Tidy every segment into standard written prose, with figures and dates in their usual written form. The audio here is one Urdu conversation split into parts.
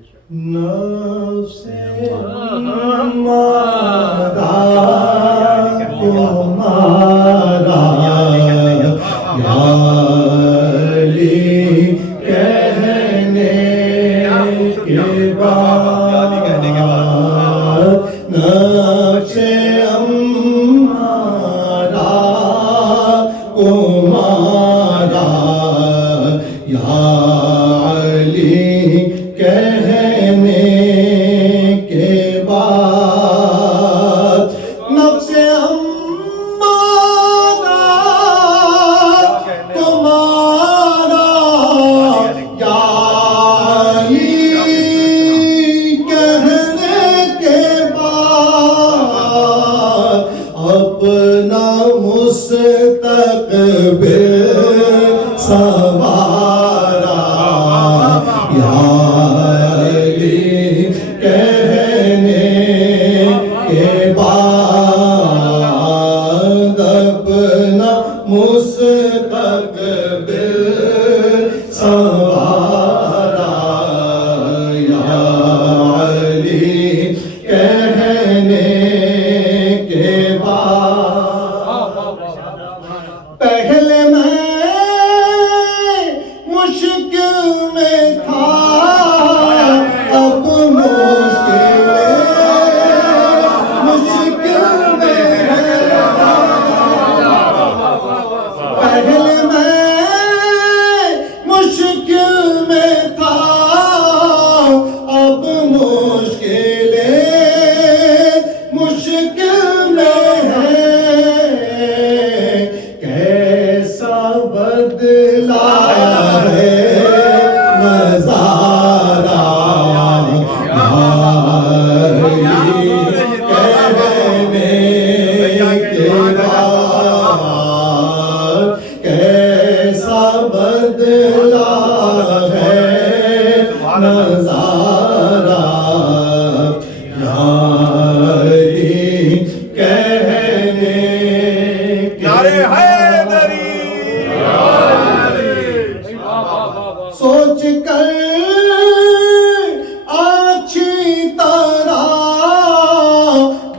نفس ہمارا تمہارا یا علی کہنے کے بعد نفس ہمارا تمہارا یا علی کہنے کے بعد نفس ہمارا تمہارا یا علی کہنے کے بعد اپنا مستقبل سوارا یا علی کہنے کے بعد اپنا مستقبل سوارا یا علی کہنے کے بعد پہلے میں مشکل میں تھا اب مشکل میں ہے پہلے میں مشکل میں تھا اب مشکل میں ہے کیسا بدلا ہے نظارہ یا علی کہنے کے بعد کیسا بدلا ہے نظارہ یا علی کہنے کے بعد سوچ کر اچھی طرح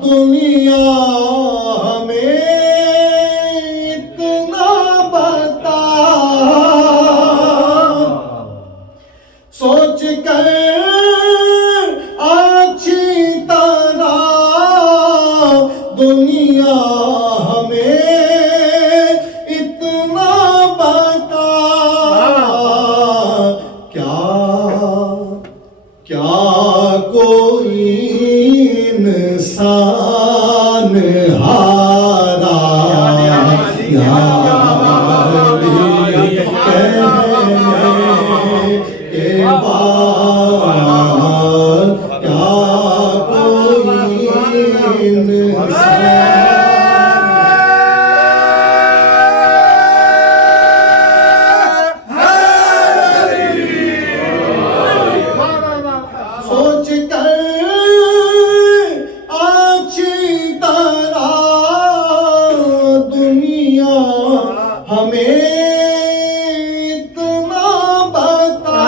دنیا ہمیں اتنا بتا سوچ کر اچھی طرح دنیا ہمیں اتنا بتا کیا کوئی انسان ہارا یا علی کہنے کے بعد کیا کوئی انسان سوچ کر اچھی طرح دنیا ہمیں اتنا بتا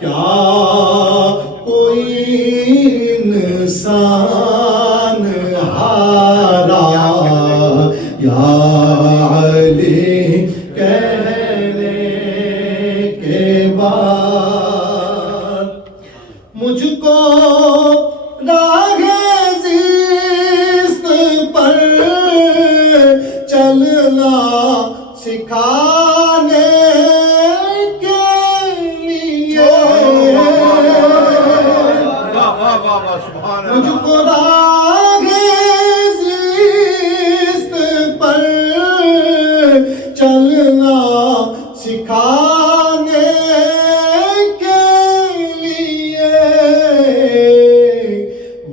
کیا کوئی انسان ہارا یا علی کہنے کے بعد مجھ کو راہ زیست پر چلنا سکھانے کے لیے مجھ کو راہ زیست پر چلنا سکھانے کے لیے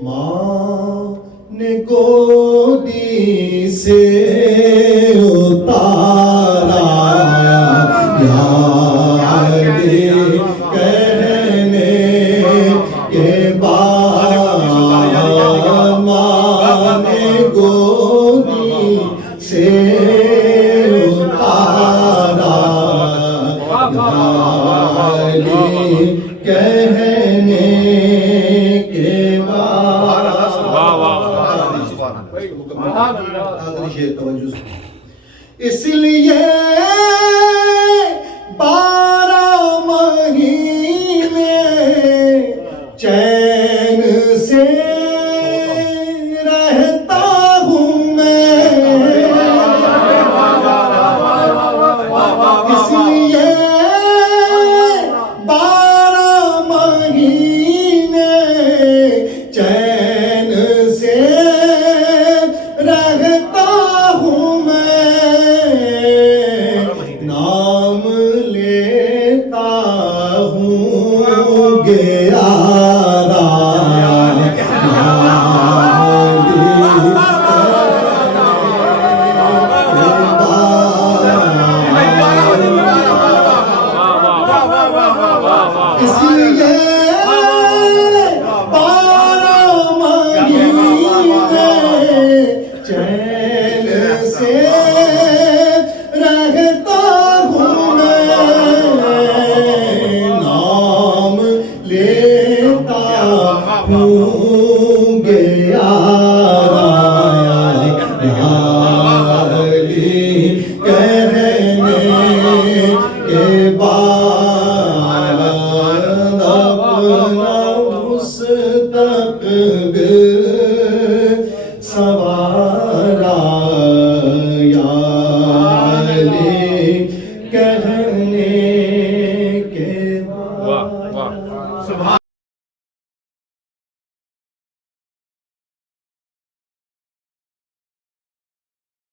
ماں نے گودی سے اتارا یا علی کہنے کے بعد ماں نے گودی سے اتارا یا علی آخری شعر توجہ سے اس لیے 12 مہینے چین سے رہتا ہوں میں اس لیے 12 مہینے چین سے رہتا ہوں میں نام لیتا ہوں گیارہ اس لیے 12 مہینے چین